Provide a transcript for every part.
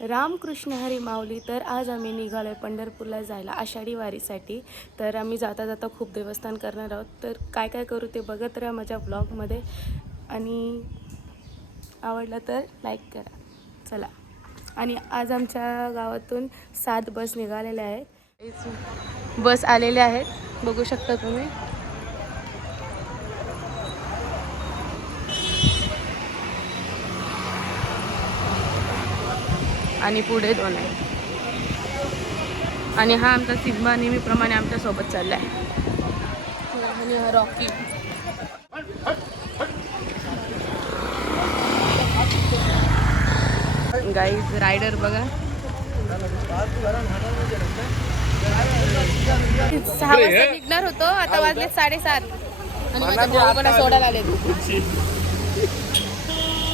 रामकृष्ण हरी माऊली तर आज आम्ही निघालो आहे पंढरपूरला जायला आषाढी वारीसाठी. तर आम्ही जाता जाता खूप देवस्थान करणार आहोत. तर काय काय करू ते बघत राहा माझ्या ब्लॉगमध्ये आणि आवडलं तर लाईक करा. चला. आणि आज आमच्या गावातून सात बस निघालेल्या आहेत. बस आलेल्या आहेत. बघू शकता तुम्ही. आणि पुढे दोन आहेत आणि हा आमचा सिम्बा नेहमीप्रमाणे आमच्यासोबत चाललाय. आणि हा रॉकी. गाईज रायडर बघा. सहा वाजता निघणार होतो. आता वाजले साडेसात. आणि माझ्या भाऊ पण सोडायला आले.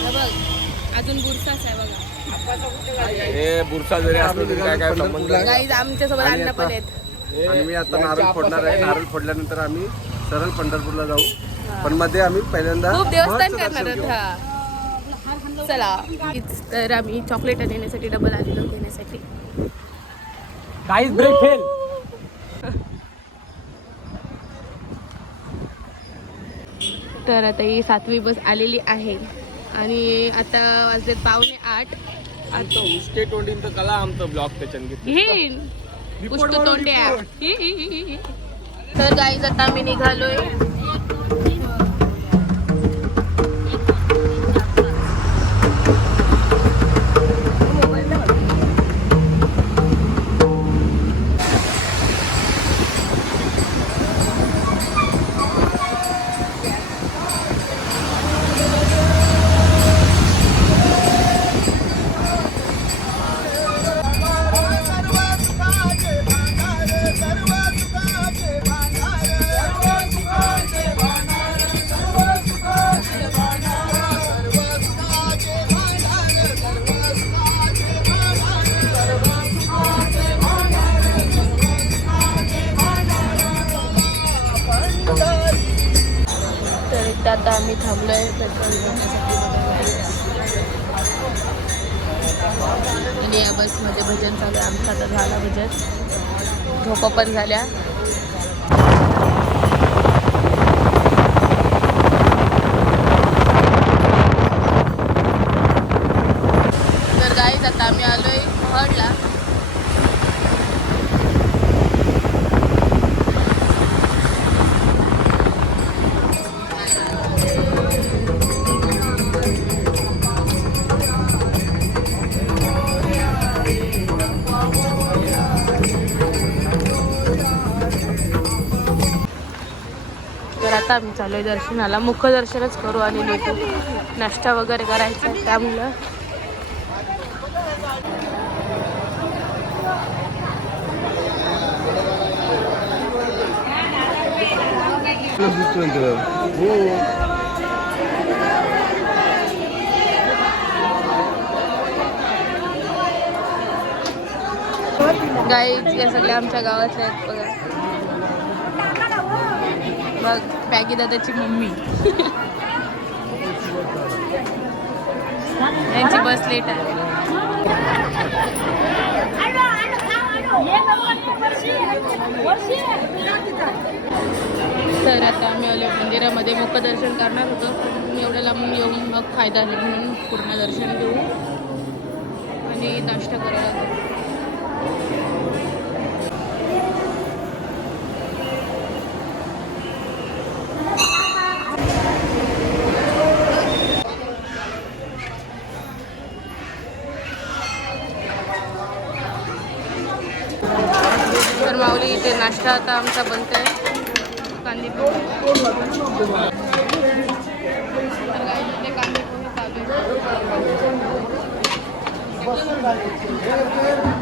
बघ. अजून बुरसाच आहे बघा. हे बुरसा जरी असलं तरी काय काय संबंध नाही. गाईज आमच्यासोबत अन्न पण आहेत. आणि मी आता नारळ फोडणार आहे. नारळ फोडल्यानंतर आम्ही सरळ पंढरपूरला जाऊ. पण मध्ये आम्ही पहिल्यांदा खूप देवस्थान महत्चं करणार दर्शन आहोत हा. चला तर आम्ही चॉकलेट नेण्यासाठी डबल आलेलो घेण्यासाठी. काहीच ब्रेक फेल तर आता ही सातवी बस आलेली आहे. आणि आता वाजलेत पावणे आठ. आमचं उष्टे तोंडींचं कला आमचं ब्लॉग त्याच्यानं हे. पुष्ट तोंड्या. तर गाईज आता आम्ही निघालोय. आणि या बसमध्ये भजन चालू आहे. आमचं आता झालं भजन. झोपा पण झाल्या. आता आम्ही चालू आहे दर्शनाला. मुखदर्शनच करू आणि भेटू नाश्ता वगैरे करायचा आहे त्यामुळं. गाईज या सगळ्या आमच्या गावातल्या आहेत बघा. बघ. पॅगी दादाची मम्मी. यांची बस लेट आहे. तर आता आम्ही आलो मंदिरामध्ये. मुखदर्शन करणार होतो. मी एवढ्या लांबून येऊन मग फायदा नाही म्हणून पूर्ण दर्शन घेऊ. आणि नाश्ता करायला जाऊ. तर माऊली इथे नाश्ता आता आमचा बनतोय कांदे कांदे पोहे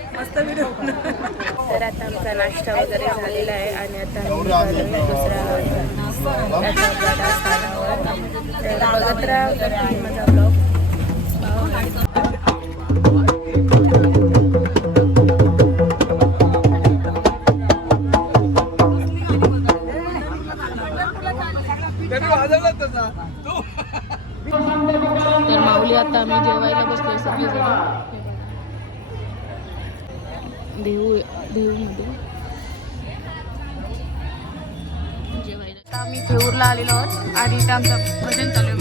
तर आता आमचा नाश्ता वगैरे झालेला आहे आणि आता दुसऱ्या बघत राहा माझा ब्लॉग तर माऊली आता आम्ही जेवायला बसलोय सगळेजण. देऊ देऊ जेवायला. आता आम्ही थेऊरला आलेलो आहोत आणि इथं आमचं भजन चालू आहे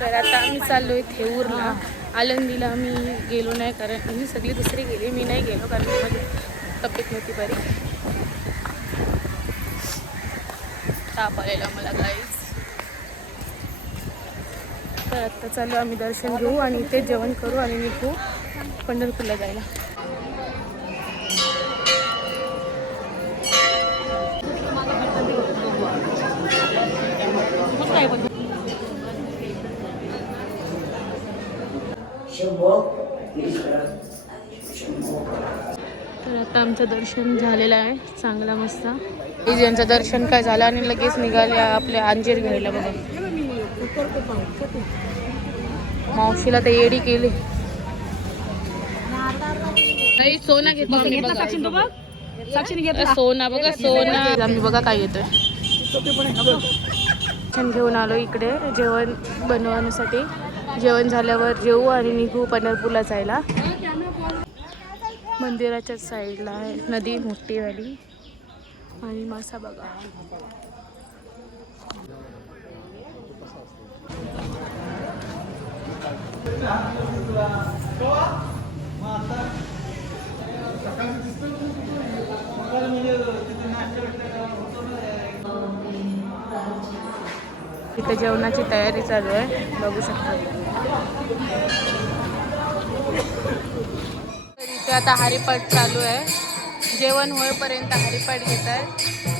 तर आता आम्ही चाललोय थेऊरला. आलंदीला आम्ही गेलो नाही कारण मी सगळी दुसरी गेली. मी नाही गेलो कारण माझी तब्येत नव्हती बरी. ताप आलेला मला गाईच तर आत्ता चालू आम्ही दर्शन घेऊ आणि इथे जेवण करू आणि निघू पंढरपूरला जायला. तर आता आमचं दर्शन झालेलं आहे चांगला मस्त. इज यांचं दर्शन काय झालं आणि लगेच निघाले आपले अंजीर घ्यायला बघा. मावशीला तर येडी केली. नाही, सोना घेतला आम्ही बघा. सोना बघा सोना. आम्ही बघा काय येतोय. दर्शन घेऊन आलो इकडे जेवण बनवण्यासाठी. जेवण झाल्यावर जेवू आणि निघू पंढरपूरला जायला. मंदिराच्या साईडला आहे. नदी मोठी वाली आणि मासा बघा. इथे जेवणाची तयारी चालू आहे. बघू शकता. तर इथे आता हरिपाठ चालू आहे. जेवण होईपर्यंत हरिपाठ घेत आहे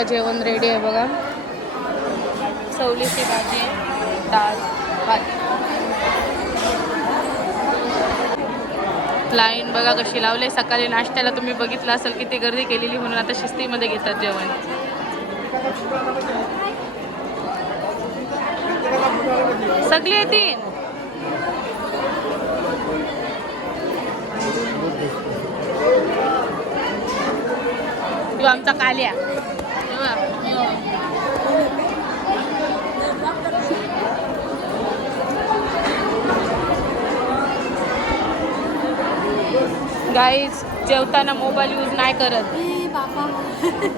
सगळं जेवण रेडी आहे बघा. चवलीची भाजी डाळ भात. लाईन बघा कशी लावले सकाळी नाश्त्याला तुम्ही बघितलं असेल किती गर्दी केलेली म्हणून आता शिस्तीमध्ये घेतात जेवण. सगळी येतील तो. आमचा काल्या. गाईज जेवताना मोबाईल यूज नाही करत.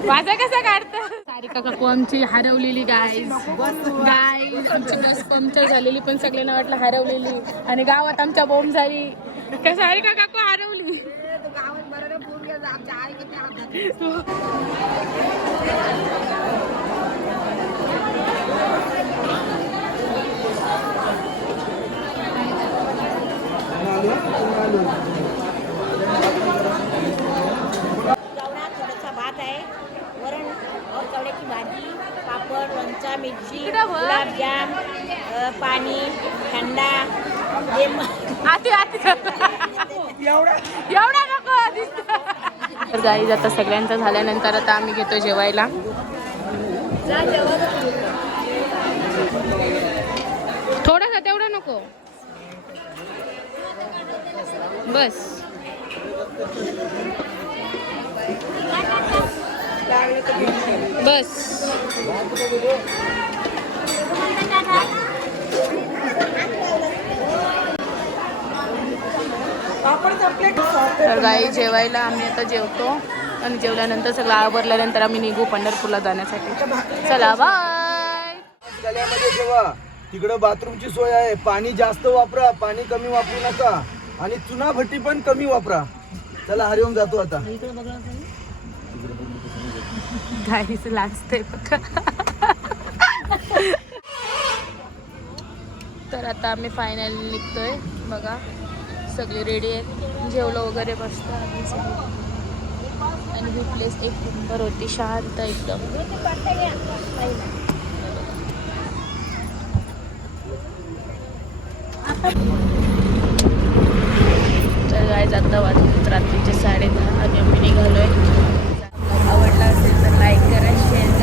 माझा कसा काढतं? सारिका काकू आमची हरवलेली गाईज गाईज आमची बस पंक्चर झालेली पण सगळ्यांना वाटलं हरवलेली. आणि गावात आमच्या बोंब झाली. का सारिका काकू हरवली? जेवणात लोणचा मिरची. गुलाबजाम पाणी थंडा लेमन आती आती. एवढा? नको तर गाईज आता सगळ्यांचं झाल्यानंतर आता आम्ही घेतो जेवायला. थोडासा तेवढा नको. बस. बस. तर गाई जेवायला आम्ही आता जेवतो. आणि जेवल्यानंतर सगळं आवरल्यानंतर आम्ही निघू पंढरपूरला जाण्यासाठी. चला बाय गल्यामध्ये ठेवा तिकडं बाथरूमची सोय आहे. पाणी जास्त वापरा पाणी कमी वापरू नका. आणि चुना भट्टी पण कमी वापरा. चला हरिओम जातो आता. गाईच लाजते बघा. तर आता आम्ही फायनली निघतोय बघा. सगळी रेडी आहेत. जेवलं वगैरे मस्त आम्ही सगळे. आणि ही प्लेस एक नंबर होती शांत एकदम. तर गाय आता वाजले रात्रीचे साडे दहा आणि आम्ही निघालोय. classes and like Russian